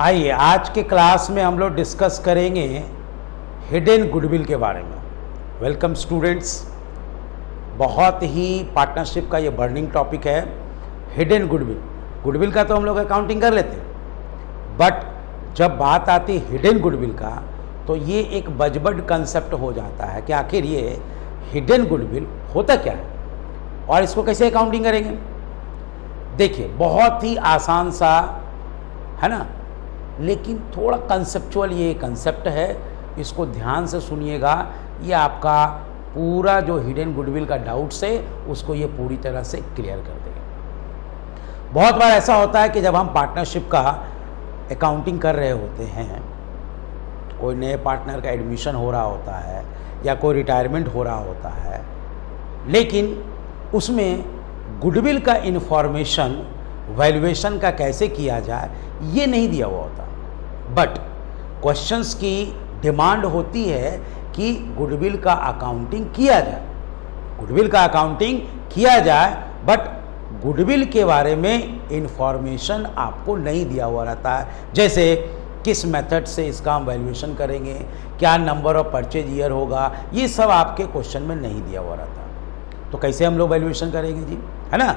आइए आज के क्लास में हम लोग डिस्कस करेंगे हिडन गुडविल के बारे में। वेलकम स्टूडेंट्स, बहुत ही पार्टनरशिप का ये बर्निंग टॉपिक है हिडन गुडविल। गुडविल का तो हम लोग अकाउंटिंग कर लेते हैं, बट जब बात आती है हिडन गुडविल का तो ये एक बजबड कंसेप्ट हो जाता है कि आखिर ये हिडन गुडविल होता क्या है और इसको कैसे अकाउंटिंग करेंगे। देखिए बहुत ही आसान सा है ना, लेकिन थोड़ा कंसेप्चुअल ये कंसेप्ट है, इसको ध्यान से सुनिएगा। ये आपका पूरा जो हिडन गुडविल का डाउट्स है उसको ये पूरी तरह से क्लियर कर देगा। बहुत बार ऐसा होता है कि जब हम पार्टनरशिप का अकाउंटिंग कर रहे होते हैं, कोई नए पार्टनर का एडमिशन हो रहा होता है या कोई रिटायरमेंट हो रहा होता है, लेकिन उसमें गुडविल का इन्फॉर्मेशन वैल्यूएशन का कैसे किया जाए ये नहीं दिया हुआ होता। बट क्वेश्चंस की डिमांड होती है कि गुडविल का अकाउंटिंग किया जाए, गुडविल का अकाउंटिंग किया जाए, बट गुडविल के बारे में इंफॉर्मेशन आपको नहीं दिया हुआ रहता है। जैसे किस मेथड से इसका हम वैल्यूएशन करेंगे, क्या नंबर ऑफ परचेज ईयर होगा, ये सब आपके क्वेश्चन में नहीं दिया हुआ रहता। तो कैसे हम लोग वैल्यूएशन करेंगे जी, है ना।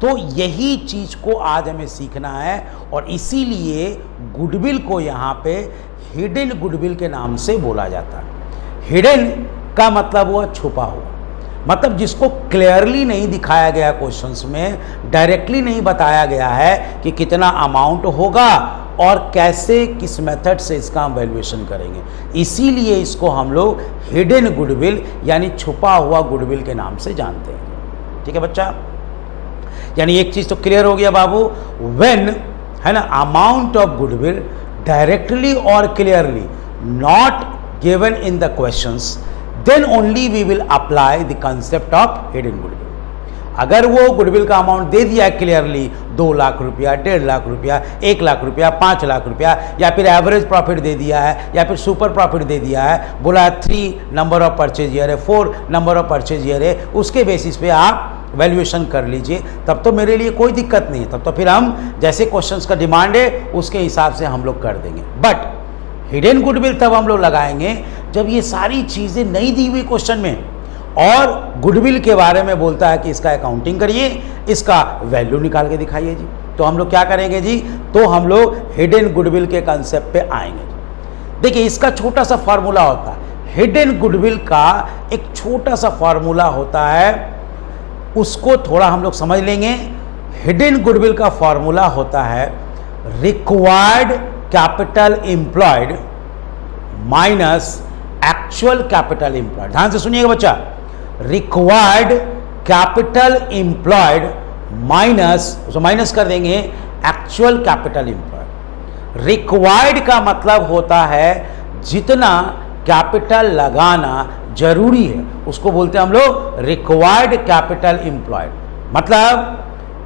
तो यही चीज को आज हमें सीखना है और इसीलिए गुडविल को यहाँ पे हिडन गुडविल के नाम से बोला जाता है। हिडन का मतलब हुआ छुपा हुआ, मतलब जिसको क्लियरली नहीं दिखाया गया, क्वेश्चंस में डायरेक्टली नहीं बताया गया है कि कितना अमाउंट होगा और कैसे किस मेथड से इसका हम वैल्यूएशन करेंगे। इसीलिए इसको हम लोग हिडन गुडविल यानी छुपा हुआ गुडविल के नाम से जानते हैं। ठीक है बच्चा, यानी एक चीज तो क्लियर हो गया बाबू, व्हेन है ना अमाउंट ऑफ गुडविल डायरेक्टली और clearly not given in the questions, then only we will apply the concept of hidden goodwill. अगर वो गुडविल का अमाउंट दे दिया क्लियरली 2 लाख रुपया, 1.5 लाख रुपया, 1 लाख रुपया, 5 लाख रुपया, या फिर एवरेज प्रॉफिट दे दिया है या फिर सुपर प्रॉफिट दे दिया है, बोला 3 नंबर ऑफ परचेज ईयर है, 4 नंबर ऑफ परचेज ईयर है, उसके बेसिस पे आप वैल्यूएशन कर लीजिए, तब तो मेरे लिए कोई दिक्कत नहीं है। तब तो फिर हम जैसे क्वेश्चंस का डिमांड है उसके हिसाब से हम लोग कर देंगे। बट हिडन गुडविल तब हम लोग लगाएंगे जब ये सारी चीज़ें नहीं दी हुई क्वेश्चन में और गुडविल के बारे में बोलता है कि इसका अकाउंटिंग करिए, इसका वैल्यू निकाल के दिखाइए जी। तो हम लोग क्या करेंगे जी, तो हम लोग हिडन गुडविल के कंसेप्ट पे आएंगे। देखिए इसका छोटा सा फॉर्मूला होता है, हिडन गुडविल का एक छोटा सा फॉर्मूला होता है, उसको थोड़ा हम लोग समझ लेंगे। हिडन गुडविल का फॉर्मूला होता है required capital employed minus actual capital employed. ध्यान से सुनिएगा बच्चा, रिक्वायर्ड कैपिटल एम्प्लॉयड माइनस, उसको माइनस कर देंगे एक्चुअल कैपिटल एम्प्लॉयड। रिक्वायर्ड का मतलब होता है जितना कैपिटल लगाना जरूरी है, उसको बोलते हैं हम लोग रिक्वायर्ड कैपिटल एम्प्लॉयड। मतलब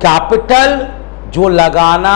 कैपिटल जो लगाना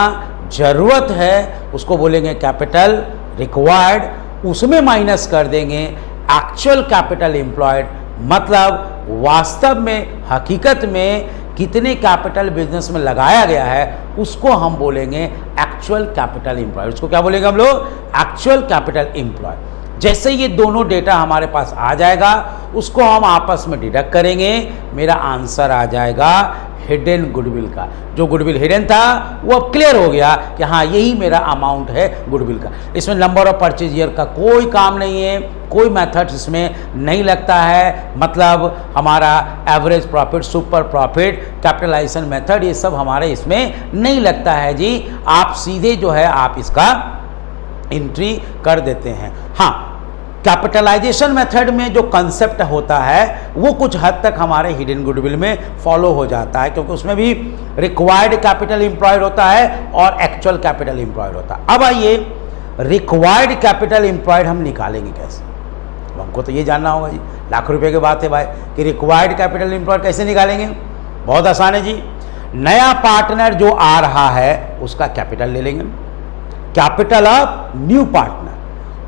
जरूरत है उसको बोलेंगे कैपिटल रिक्वायर्ड, उसमें माइनस कर देंगे एक्चुअल कैपिटल एम्प्लॉयड, मतलब वास्तव में हकीकत में कितने कैपिटल बिजनेस में लगाया गया है उसको हम बोलेंगे एक्चुअल कैपिटल एम्प्लॉयड। उसको क्या बोलेंगे हम लोग, एक्चुअल कैपिटल एम्प्लॉयड। जैसे ये दोनों डेटा हमारे पास आ जाएगा उसको हम आपस में डिडक्ट करेंगे, मेरा आंसर आ जाएगा हिडन गुडविल का। जो गुडविल हिडन था वो अब क्लियर हो गया कि हाँ यही मेरा अमाउंट है गुडविल का। इसमें नंबर ऑफ परचेज ईयर का कोई काम नहीं है, कोई मेथड इसमें नहीं लगता है, मतलब हमारा average profit, super profit, capitalisation method ये सब हमारे इसमें नहीं लगता है जी। आप सीधे जो है आप इसका एंट्री कर देते हैं। हाँ, कैपिटलाइजेशन मेथड में जो कंसेप्ट होता है वो कुछ हद तक हमारे हिडन गुडविल में फॉलो हो जाता है, क्योंकि उसमें भी रिक्वायर्ड कैपिटल एम्प्लॉयड होता है और एक्चुअल कैपिटल एम्प्लॉयड होता है। अब आइए रिक्वायर्ड कैपिटल एम्प्लॉयड हम निकालेंगे कैसे, हमको तो ये जानना होगा जी। लाख रुपए की बात है भाई कि रिक्वायर्ड कैपिटल एम्प्लॉयड कैसे निकालेंगे। बहुत आसान है जी, नया पार्टनर जो आ रहा है उसका कैपिटल ले लेंगे, कैपिटल ऑफ न्यू पार्टनर,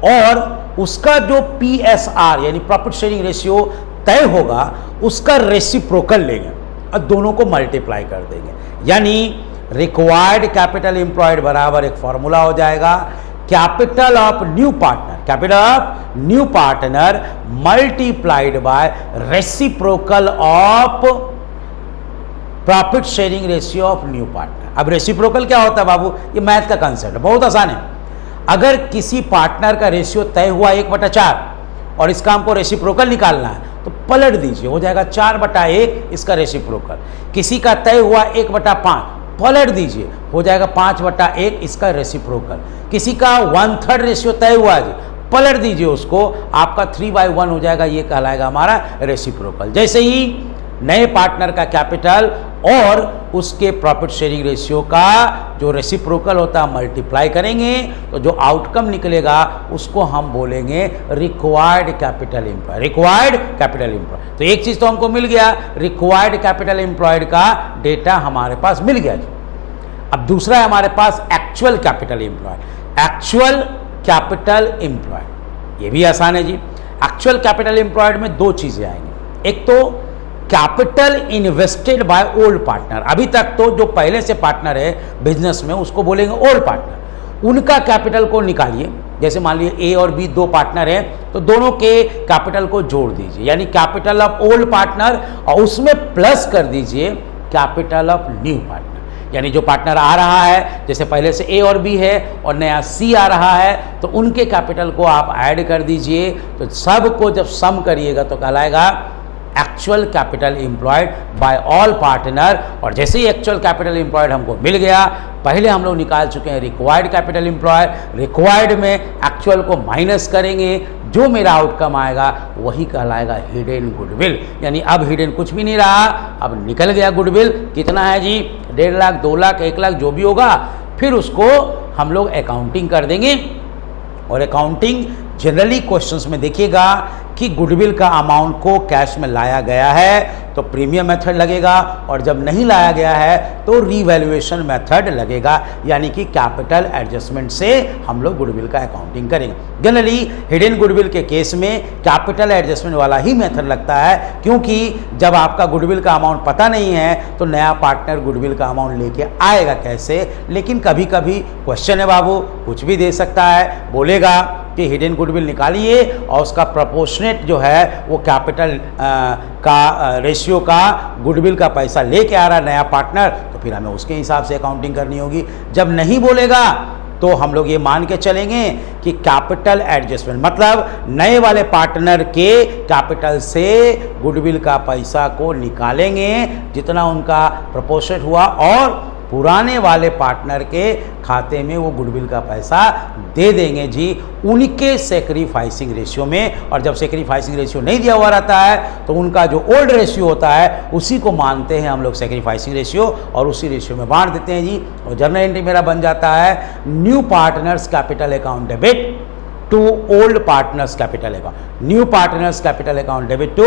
और उसका जो PSR यानी प्रॉफिट शेयरिंग रेशियो तय होगा उसका रेसिप्रोकल लेंगे और दोनों को मल्टीप्लाई कर देंगे। यानी रिक्वायर्ड कैपिटल एम्प्लॉयड बराबर एक फॉर्मूला हो जाएगा, capital of new partner multiplied by reciprocal of profit sharing ratio of new partner. अब रेसिप्रोकल क्या होता है बाबू, ये मैथ का कंसेप्ट है, बहुत आसान है। अगर किसी पार्टनर का रेशियो तय हुआ 1/4 और इसका हमको रेसिप्रोकल निकालना है तो पलट दीजिए, हो जाएगा 4/1 इसका रेसिप्रोकल। किसी का तय हुआ 1/5, पलट दीजिए, हो जाएगा 5/1 इसका रेसिप्रोकल। किसी का 1/3 रेशियो तय हुआ जी, पलट दीजिए उसको, आपका 3/1 हो जाएगा, ये कहलाएगा हमारा रेसिप्रोकल। जैसे ही नए पार्टनर का कैपिटल और उसके प्रॉफिट शेयरिंग रेशियो का जो रेसिप्रोकल होता है मल्टीप्लाई करेंगे तो जो आउटकम निकलेगा उसको हम बोलेंगे रिक्वायर्ड कैपिटल एम्प्लॉयड। तो एक चीज तो हमको मिल गया, रिक्वायर्ड कैपिटल एम्प्लॉयड का डेटा हमारे पास मिल गया जी। अब दूसरा है हमारे पास एक्चुअल कैपिटल एम्प्लॉयड। ये भी आसान है जी। एक्चुअल कैपिटल एम्प्लॉयड में दो चीजें आएंगी, एक तो capital invested by old partner. अभी तक तो जो पहले से पार्टनर है बिजनेस में उसको बोलेंगे ओल्ड पार्टनर, उनका कैपिटल को निकालिए। जैसे मान लीजिए ए और बी दो पार्टनर हैं तो दोनों के कैपिटल को जोड़ दीजिए, यानी कैपिटल ऑफ ओल्ड पार्टनर, और उसमें प्लस कर दीजिए कैपिटल ऑफ न्यू पार्टनर। यानी जो पार्टनर आ रहा है, जैसे पहले से ए और बी है और नया सी आ रहा है, तो उनके कैपिटल को आप ऐड कर दीजिए। तो सबको जब सम करिएगा तो कहलाएगा actual capital employed by all partner. और जैसे ही एक्चुअल कैपिटल एम्प्लॉयड हमको मिल गया, पहले हम लोग निकाल चुके हैं रिक्वायर्ड कैपिटल एम्प्लॉयड, रिक्वायर्ड में एक्चुअल को माइनस करेंगे, जो मेरा आउटकम आएगा वही कहलाएगा हिडन गुडविल। यानी अब हिडन कुछ भी नहीं रहा, अब निकल गया गुडविल। कितना है जी, 1.5 लाख, 2 लाख, 1 लाख, जो भी होगा, फिर उसको हम लोग अकाउंटिंग कर देंगे। और अकाउंटिंग जनरली क्वेश्चंस में देखिएगा कि गुडविल का अमाउंट को कैश में लाया गया है तो प्रीमियम मेथड लगेगा, और जब नहीं लाया गया है तो रीवैल्यूएशन मेथड लगेगा, यानी कि कैपिटल एडजस्टमेंट से हम लोग गुडविल का अकाउंटिंग करेंगे। जनरली हिडन गुडविल के केस में कैपिटल एडजस्टमेंट वाला ही मेथड लगता है, क्योंकि जब आपका गुडविल का अमाउंट पता नहीं है तो नया पार्टनर गुडविल का अमाउंट लेके आएगा कैसे। लेकिन कभी कभी क्वेश्चन है बाबू, कुछ भी दे सकता है, बोलेगा कि हिडन गुडविल निकालिए और उसका प्रोपोर्शनेट जो है वो कैपिटल का रेशियो का गुडविल का पैसा लेके आ रहा है नया पार्टनर, तो फिर हमें उसके हिसाब से अकाउंटिंग करनी होगी। जब नहीं बोलेगा तो हम लोग ये मान के चलेंगे कि कैपिटल एडजस्टमेंट मतलब नए वाले पार्टनर के कैपिटल से गुडविल का पैसा को निकालेंगे जितना उनका प्रोपोर्शनेट हुआ, और पुराने वाले पार्टनर के खाते में वो गुडविल का पैसा दे देंगे जी उनके सेक्रीफाइसिंग रेशियो में। और जब सेक्रीफाइसिंग रेशियो नहीं दिया हुआ रहता है तो उनका जो ओल्ड रेशियो होता है उसी को मानते हैं हम लोग सेक्रीफाइसिंग रेशियो, और उसी रेशियो में बांट देते हैं जी। और जर्नल एंट्री मेरा बन जाता है new partners capital account debit to old partners capital account, new partners capital account debit to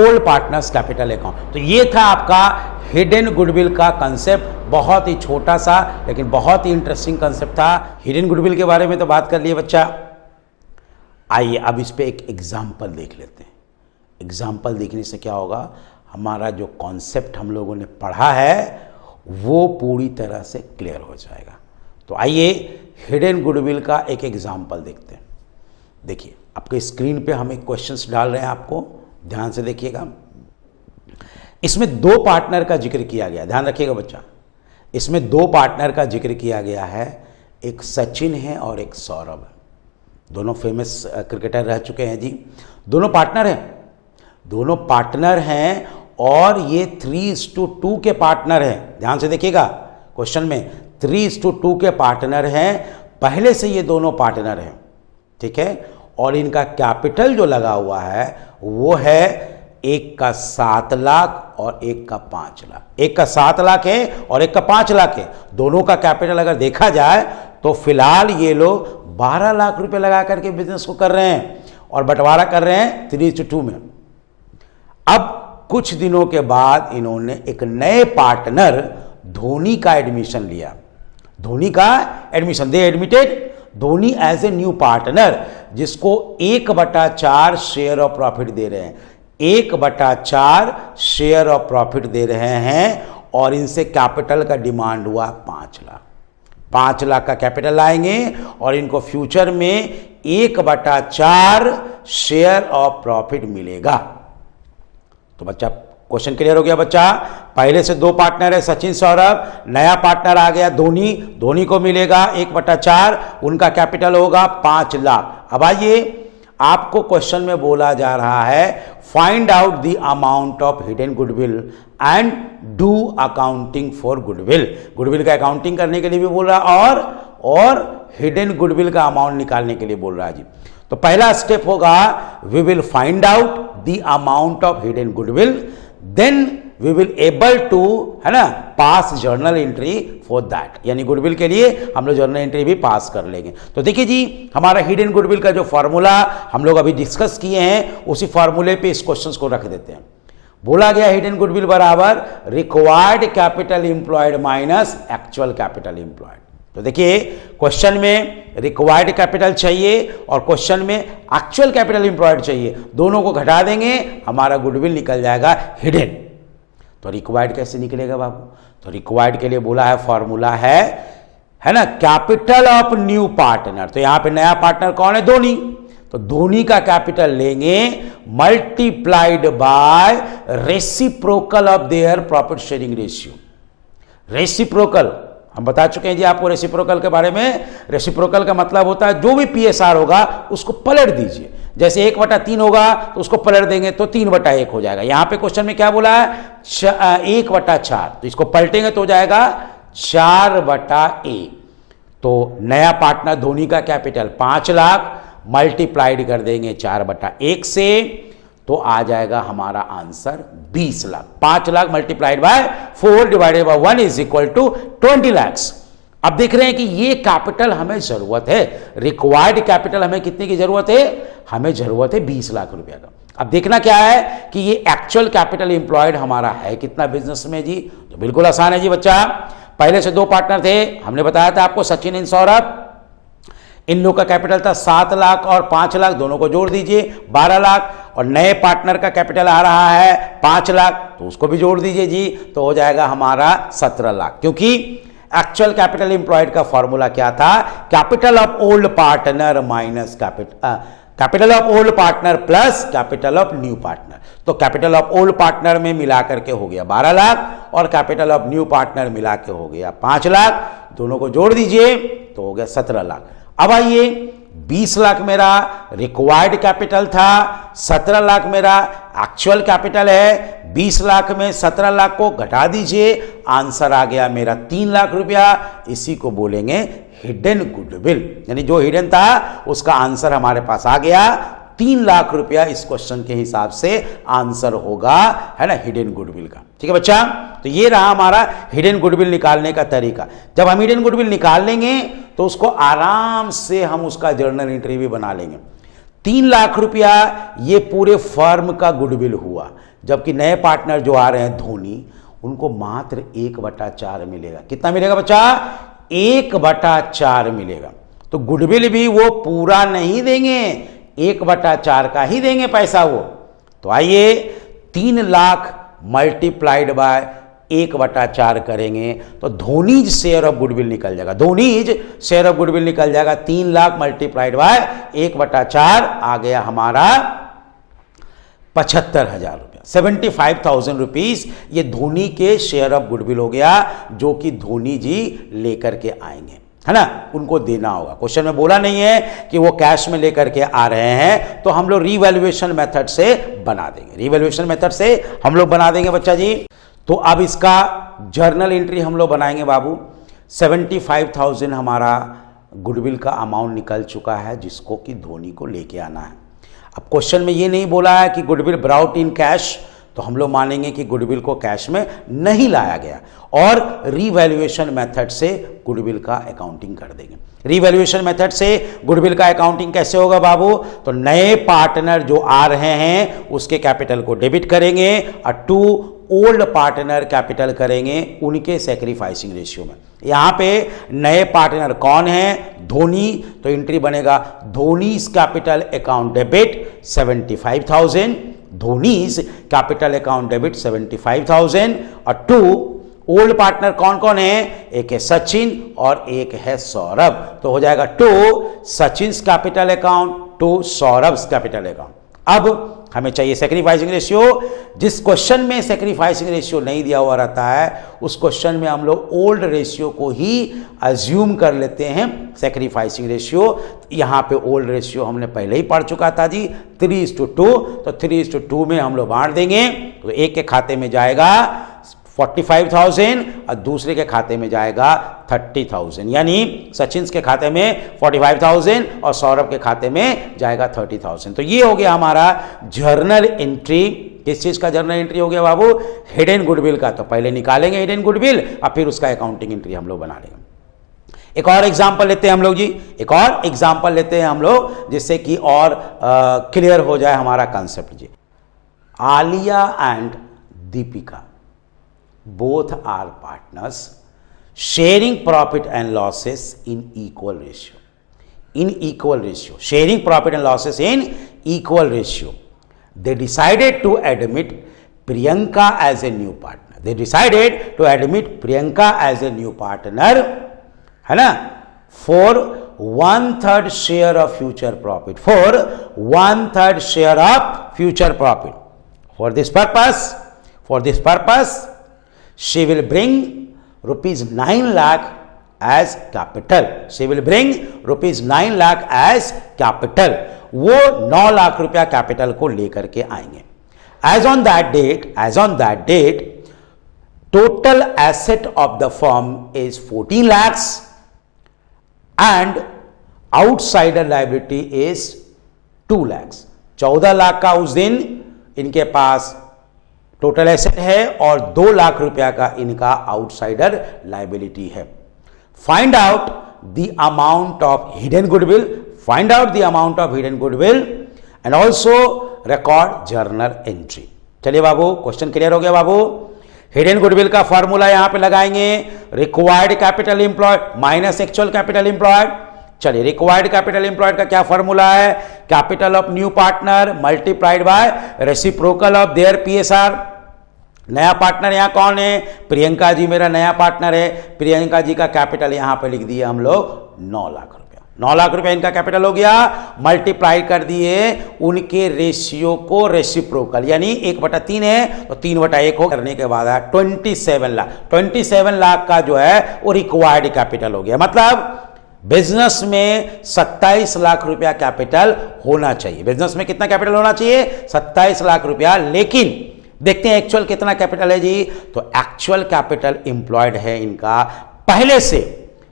old partners capital account. तो ये था आपका हिडन गुडविल का कंसेप्ट, बहुत ही छोटा सा लेकिन बहुत ही इंटरेस्टिंग कंसेप्ट था। हिडन गुडविल के बारे में तो बात कर लिए बच्चा, आइए अब इस पे एक एग्जाम्पल देख लेते हैं। एग्जाम्पल देखने से क्या होगा, हमारा जो कॉन्सेप्ट हम लोगों ने पढ़ा है वो पूरी तरह से क्लियर हो जाएगा। तो आइए हिडन गुडविल का एक एग्जाम्पल देखते हैं। देखिए आपके स्क्रीन पे हम एक क्वेश्चंस डाल रहे हैं, आपको ध्यान से देखिएगा। इसमें दो पार्टनर का जिक्र किया गया, ध्यान रखिएगा बच्चा। इसमें दो पार्टनर का जिक्र किया गया है, एक सचिन है और एक सौरभ है। दोनों फेमस क्रिकेटर रह चुके हैं जी। दोनों पार्टनर हैं और ये 3:2 के पार्टनर हैं। ध्यान से देखिएगा क्वेश्चन में 3:2 के पार्टनर हैं, पहले से ये दोनों पार्टनर हैं, ठीक है। और इनका कैपिटल जो लगा हुआ है वो है एक का 7 लाख और एक का 5 लाख। एक का 7 लाख है और एक का 5 लाख है। दोनों का कैपिटल अगर देखा जाए तो फिलहाल ये लोग 12 लाख रुपए लगा करके बिजनेस को कर रहे हैं और बंटवारा कर रहे हैं 3:2 में। अब कुछ दिनों के बाद इन्होंने एक नए पार्टनर धोनी का एडमिशन लिया। धोनी का admission, they admitted Dhoni as a new partner, जिसको 1/4 शेयर ऑफ प्रॉफिट दे रहे हैं। 1/4 शेयर ऑफ प्रॉफिट दे रहे हैं और इनसे कैपिटल का डिमांड हुआ 5 लाख। 5 लाख का कैपिटल लाएंगे और इनको फ्यूचर में 1/4 शेयर ऑफ प्रॉफिट मिलेगा। तो बच्चा क्वेश्चन क्लियर हो गया बच्चा। पहले से 2 पार्टनर है सचिन सौरभ, नया पार्टनर आ गया धोनी, धोनी को मिलेगा 1/4, उनका कैपिटल होगा 5 लाख। अब आइए, आपको क्वेश्चन में बोला जा रहा है find out the amount of hidden goodwill and do accounting for goodwill. Goodwill का अकाउंटिंग करने के लिए भी बोल रहा है और हिडन गुडविल का अमाउंट निकालने के लिए बोल रहा है जी। तो पहला स्टेप होगा we will find out the amount of hidden goodwill, then we will able to, है ना, pass journal entry for that, यानी गुडविल के लिए हम लोग जर्नल एंट्री भी पास कर लेंगे। तो देखिए जी, हमारा हिडन गुडविल का जो फॉर्मूला हम लोग अभी डिस्कस किए हैं उसी फॉर्मूले पे इस क्वेश्चन को रख देते हैं। बोला गया हिडन गुडविल बराबर required capital employed minus actual capital employed. तो देखिए, क्वेश्चन में रिक्वायर्ड कैपिटल चाहिए और क्वेश्चन में एक्चुअल कैपिटल एम्प्लॉयड चाहिए, दोनों को घटा देंगे, हमारा गुडविल निकल जाएगा हिडन। तो रिक्वायर्ड कैसे निकलेगा बाबू? तो रिक्वायर्ड के लिए बोला है फॉर्मूला है ना, कैपिटल ऑफ न्यू पार्टनर। तो यहां पे नया पार्टनर कौन है? धोनी। तो धोनी का कैपिटल लेंगे multiplied by reciprocal of their profit sharing ratio. Reciprocal हम बता चुके हैं जी आपको रेसिप्रोकल के बारे में। रेसिप्रोकल का मतलब होता है जो भी पीएसआर होगा उसको पलट दीजिए। जैसे 1/3 होगा तो उसको पलट देंगे तो 3/1 हो जाएगा। यहां पे क्वेश्चन में क्या बोला है? 1/4, तो इसको पलटेंगे तो हो जाएगा 4/1। तो नया पार्टनर धोनी का कैपिटल 5 लाख मल्टीप्लाइड कर देंगे 4/1 से, तो आ जाएगा हमारा answer 20 lakh. 5 lakh multiplied by 4 divided by 1 is equal to 20 lakh. अब देख रहे हैं कि ये कैपिटल हमें जरूरत है, रिक्वायर्ड कैपिटल हमें कितने की जरूरत है? हमें जरूरत है 20 लाख रुपया का। अब देखना क्या है कि ये एक्चुअल कैपिटल एम्प्लॉयड हमारा है कितना बिजनेस में जी? तो बिल्कुल आसान है जी बच्चा। पहले से 2 पार्टनर थे, हमने बताया था आपको, सचिन एंड सौरभ। इन लोग का कैपिटल था 7 लाख और 5 लाख, दोनों को जोड़ दीजिए 12 लाख। और नए पार्टनर का कैपिटल आ रहा है 5 लाख, तो उसको भी जोड़ दीजिए जी, तो हो जाएगा हमारा 17 लाख। क्योंकि एक्चुअल कैपिटल एम्प्लॉयड का फॉर्मूला क्या था? Capital of old partner minus capital of old partner plus capital of new partner. तो कैपिटल ऑफ ओल्ड पार्टनर में मिला करके हो गया 12 लाख और कैपिटल ऑफ न्यू पार्टनर मिला के हो गया 5 लाख, दोनों को जोड़ दीजिए तो हो गया 17 लाख। अब आइए, 20 लाख मेरा रिक्वायर्ड कैपिटल था, 17 लाख मेरा एक्चुअल कैपिटल है। 20 लाख में 17 लाख को घटा दीजिए, आंसर आ गया मेरा 3 लाख रुपया। इसी को बोलेंगे हिडन गुडविल, यानी जो हिडन था उसका आंसर हमारे पास आ गया 3 लाख रुपया। इस क्वेश्चन के हिसाब से आंसर होगा, है ना, हिडन गुडविल का। ठीक है बच्चा, तो ये रहा हमारा हिडन गुडविल निकालने का तरीका। जब हम हिडन गुडविल निकाल लेंगे तो उसको आराम से हम उसका जर्नल एंट्री भी बना लेंगे। 3 लाख रुपया ये पूरे फर्म का गुडविल हुआ, जबकि नए पार्टनर जो आ रहे हैं धोनी, उनको मात्र 1/4 मिलेगा। कितना मिलेगा बच्चा? 1/4 मिलेगा। तो गुडविल भी वो पूरा नहीं देंगे, 1/4 का ही देंगे पैसा वो। तो आइए, 3 लाख मल्टीप्लाइड बाय 1/4 करेंगे तो धोनीज शेयर ऑफ गुडविल निकल जाएगा। धोनीज शेयर ऑफ गुडविल निकल जाएगा 3 लाख मल्टीप्लाइड बाय 1/4 आ गया हमारा 75,000 रुपया, 75,000 रुपीज। ये धोनी के शेयर ऑफ गुडविल हो गया, जो कि धोनी जी लेकर के आएंगे, है ना, उनको देना होगा। क्वेश्चन में बोला नहीं है कि वो कैश में लेकर के आ रहे हैं, तो हम लोग रीवैल्यूएशन मेथड से बना देंगे। रीवैल्यूएशन मेथड से हम लोग बना देंगे बच्चा जी। तो अब इसका जर्नल एंट्री हम लोग बनाएंगे बाबू। 75,000 हमारा गुडविल का अमाउंट निकल चुका है, जिसको कि धोनी को लेके आना है। अब क्वेश्चन में ये नहीं बोला है कि गुडविल ब्राउट इन कैश, तो हम लोग मानेंगे कि गुडविल को कैश में नहीं लाया गया और रीवैल्यूएशन मेथड से गुडविल का अकाउंटिंग कर देंगे। रीवैल्यूएशन मेथड से गुडविल का अकाउंटिंग कैसे होगा बाबू? तो नए पार्टनर जो आ रहे हैं उसके कैपिटल को डेबिट करेंगे और 2 ओल्ड पार्टनर कैपिटल करेंगे उनके सैक्रिफाइसिंग रेशियो में। यहां पे नए पार्टनर कौन है? धोनी। तो एंट्री बनेगा Dhoni's capital account debit 75,000, Dhoni's capital account debit 75,000 और 2 ओल्ड पार्टनर कौन कौन है? एक है सचिन और एक है सौरभ। तो हो जाएगा to Sachin's capital account to Saurabh's capital account. अब हमें चाहिए सेक्रीफाइसिंग रेशियो। जिस क्वेश्चन में सेक्रीफाइसिंग रेशियो नहीं दिया हुआ रहता है उस क्वेश्चन में हम लोग ओल्ड रेशियो को ही अज्यूम कर लेते हैं सेक्रीफाइसिंग रेशियो। यहाँ पे ओल्ड रेशियो हमने पहले ही पढ़ चुका था जी, 3:2। तो 3:2 में हम लोग बांट देंगे तो एक के खाते में जाएगा 45,000 और दूसरे के खाते में जाएगा 30,000, यानी सचिन के खाते में 45,000 और सौरभ के खाते में जाएगा 30,000। तो ये हो गया हमारा जर्नल एंट्री। किस चीज का जर्नल एंट्री हो गया बाबू? हिडन गुडविल का। तो पहले निकालेंगे हिडन गुडविल और फिर उसका अकाउंटिंग एंट्री हम लोग बना लेंगे। एक और एग्जाम्पल लेते हैं हम लोग जी, एक और एग्जाम्पल लेते हैं हम लोग जिससे कि और क्लियर हो जाए हमारा कंसेप्ट जी। Alia and Deepika both are partners sharing profit and losses in equal ratio. In equal ratio, sharing profit and losses in equal ratio. They decided to admit Priyanka as a new partner. They decided to admit Priyanka as a new partner, है ना, for 1/3 share of future profit. For 1/3 share of future profit. For this purpose, she will bring rupees 9 lakh as capital. She will bring rupees 9 lakh as capital. वो 9 लाख रुपया capital को लेकर के आएंगे। As on that date, total asset of the firm is 14 lakhs and outsider liability is 2 lakhs. 14 lakh का उस दिन इनके पास टोटल एसेट है और 2 लाख रुपया का इनका आउटसाइडर लाइबिलिटी है। Find out the amount of hidden goodwill and also record journal entry. चलिए बाबू, क्वेश्चन क्लियर हो गया बाबू। हिडन गुडविल का फॉर्मूला यहां पे लगाएंगे, required capital employed minus actual capital employed. चलिए, रिक्वायर्ड कैपिटल एम्प्लॉयड का क्या फॉर्मूला है? Capital of new partner multiplied by reciprocal of their PSR. नया पार्टनर यहां कौन है? प्रियंका जी मेरा नया पार्टनर है। प्रियंका जी का कैपिटल यहां पे लिख दिए हम लोग 9 लाख रुपया। 9 लाख रुपया इनका कैपिटल हो गया, मल्टीप्लाई कर दिए उनके रेशियो को रेसिप्रोकल, यानी 1/3 है तो 3/1 हो करने के बाद 27 लाख। 27 लाख का जो है वो रिक्वायर्ड कैपिटल हो गया। मतलब बिजनेस में 27 लाख रुपया कैपिटल होना चाहिए। बिजनेस में कितना कैपिटल होना चाहिए? 27 लाख रुपया। लेकिन देखते हैं एक्चुअल कितना कैपिटल है जी। तो एक्चुअल कैपिटल एम्प्लॉयड है इनका पहले से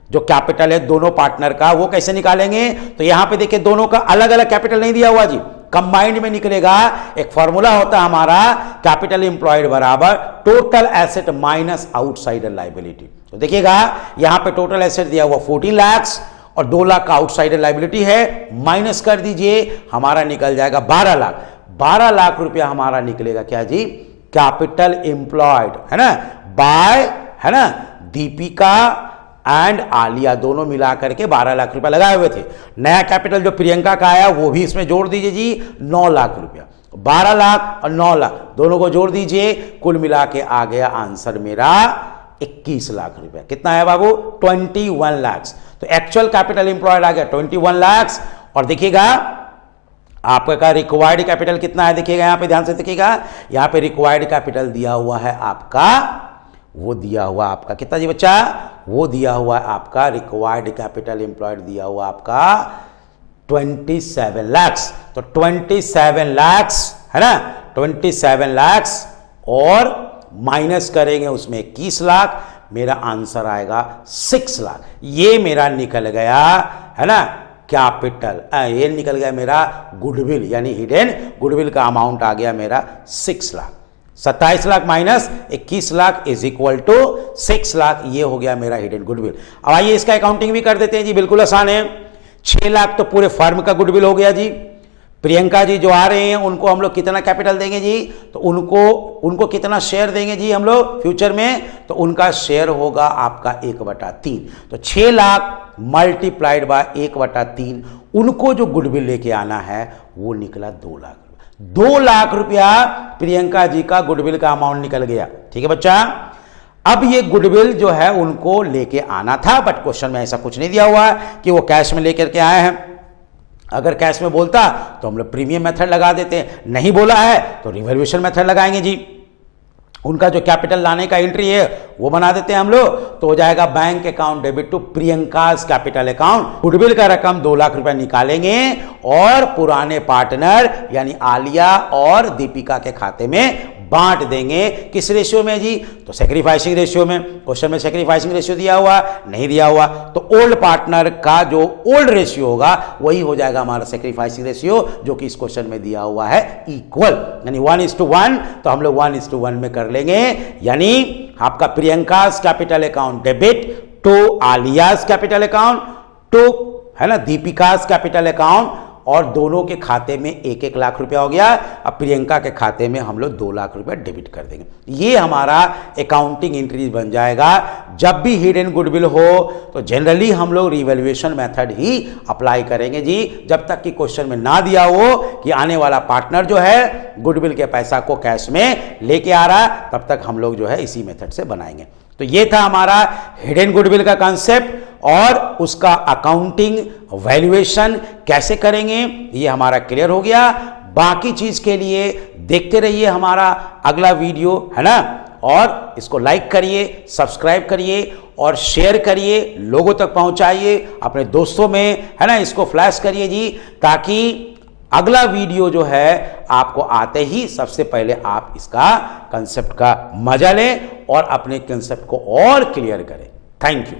जो कैपिटल है दोनों पार्टनर का, वो कैसे निकालेंगे? तो यहां पे देखिए दोनों का अलग अलग कैपिटल नहीं दिया हुआ जी, कंबाइंड में निकलेगा। एक फॉर्मूला होता है हमारा, कैपिटल एम्प्लॉयड बराबर total asset minus outsider liability. तो देखिएगा यहां पे टोटल एसेट दिया हुआ 14 लाख और 2 लाख का आउटसाइडर लाइबिलिटी है, माइनस कर दीजिए, हमारा निकल जाएगा 12 लाख। 12 लाख रुपया हमारा निकलेगा क्या जी? कैपिटल एम्प्लॉयड, है ना, बाय, है ना, दीपिका एंड आलिया, दोनों मिला करके 12 लाख रुपया लगाए हुए थे। नया कैपिटल जो प्रियंका का आया वो भी इसमें जोड़ दीजिए जी, 9 लाख रुपया। 12 लाख और 9 लाख दोनों को जोड़ दीजिए, कुल मिला के आ गया आंसर मेरा 21 लाख रुपया। कितना है बाबू? 21 लाख। तो एक्चुअल कैपिटल एम्प्लॉयड आ गया 21 लाख। और देखिएगा आपका रिक्वायर्ड कैपिटल कितना है, देखिएगा यहां पे ध्यान से देखिएगा, यहां पे रिक्वायर्ड कैपिटल दिया हुआ है आपका, वो दिया हुआ आपका कितना जी बच्चा? वो दिया हुआ है आपका रिक्वायर्ड कैपिटल एम्प्लॉयड दिया हुआ आपका 27 लाख। तो 27 लाख है ना, 27 लाख और माइनस करेंगे उसमें 21 लाख, मेरा आंसर आएगा 6 लाख। ये मेरा निकल गया, है ना, कैपिटल, ये निकल गया मेरा गुडविल, यानी हिडन गुडविल का अमाउंट आ गया मेरा 6 lakh. 27 lakh minus 21 lakh is equal to 6 lakh, ये हो गया मेरा हिडन गुडविल। अब आइए इसका अकाउंटिंग भी कर देते हैं जी, बिल्कुल आसान है। 6 लाख तो पूरे फर्म का गुडविल हो गया जी। प्रियंका जी जो आ रहे हैं उनको हम लोग कितना कैपिटल देंगे जी? तो उनको कितना शेयर देंगे जी हम लोग फ्यूचर में? तो उनका शेयर होगा आपका 1/3। तो 6 लाख मल्टीप्लाइड बाय 1/3, उनको जो गुडविल लेके आना है वो निकला 2 लाख। 2 लाख रुपया प्रियंका जी का गुडविल का अमाउंट निकल गया। ठीक है बच्चा। अब ये गुडविल जो है उनको लेके आना था, बट क्वेश्चन में ऐसा कुछ नहीं दिया हुआ है कि वो कैश में लेकर के आए हैं। अगर कैश में बोलता तो हम लोग प्रीमियम मेथड लगा देते हैं, नहीं बोला है तो रिवैल्यूएशन मेथड लगाएंगे जी। उनका जो कैपिटल लाने का एंट्री है वो बना देते हैं हम लोग, तो हो जाएगा bank account debit to Priyanka's capital account. Goodwill का रकम 2 लाख रुपए निकालेंगे और पुराने पार्टनर यानी आलिया और दीपिका के खाते में बांट देंगे। किस रेशियो में जी? तो सैक्रिफाइसिंग रेशियो में। क्वेश्चन में सैक्रिफाइसिंग रेशियो दिया हुआ नहीं दिया हुआ, तो ओल्ड पार्टनर का जो ओल्ड रेशियो होगा वही हो जाएगा हमारा सैक्रिफाइसिंग रेशियो, जो कि इस क्वेश्चन में दिया हुआ है इक्वल, यानी 1:1। तो हम लोग 1:1 में कर लेंगे, यानी आपका Priyanka's capital account debit to Alia's capital account to, है ना, दीपिकास कैपिटल अकाउंट, और दोनों के खाते में 1-1 लाख रुपया हो गया। अब प्रियंका के खाते में हम लोग 2 लाख रुपया डेबिट कर देंगे। ये हमारा अकाउंटिंग एंट्री बन जाएगा। जब भी हिडन गुडविल हो तो जनरली हम लोग रिवैल्यूएशन मेथड ही अप्लाई करेंगे जी, जब तक कि क्वेश्चन में ना दिया हो कि आने वाला पार्टनर जो है गुडविल के पैसा को कैश में लेके आ रहा है, तब तक हम लोग जो है इसी मेथड से बनाएंगे। तो ये था हमारा हिडन गुडविल का कॉन्सेप्ट, और उसका अकाउंटिंग वैल्यूएशन कैसे करेंगे ये हमारा क्लियर हो गया। बाकी चीज के लिए देखते रहिए हमारा अगला वीडियो, है ना, और इसको लाइक करिए, सब्सक्राइब करिए और शेयर करिए, लोगों तक पहुंचाइए, अपने दोस्तों में, है ना, इसको फ्लैश करिए जी, ताकि अगला वीडियो जो है आपको आते ही सबसे पहले आप इसका कंसेप्ट का मजा लें और अपने कंसेप्ट को और क्लियर करें। Thank you.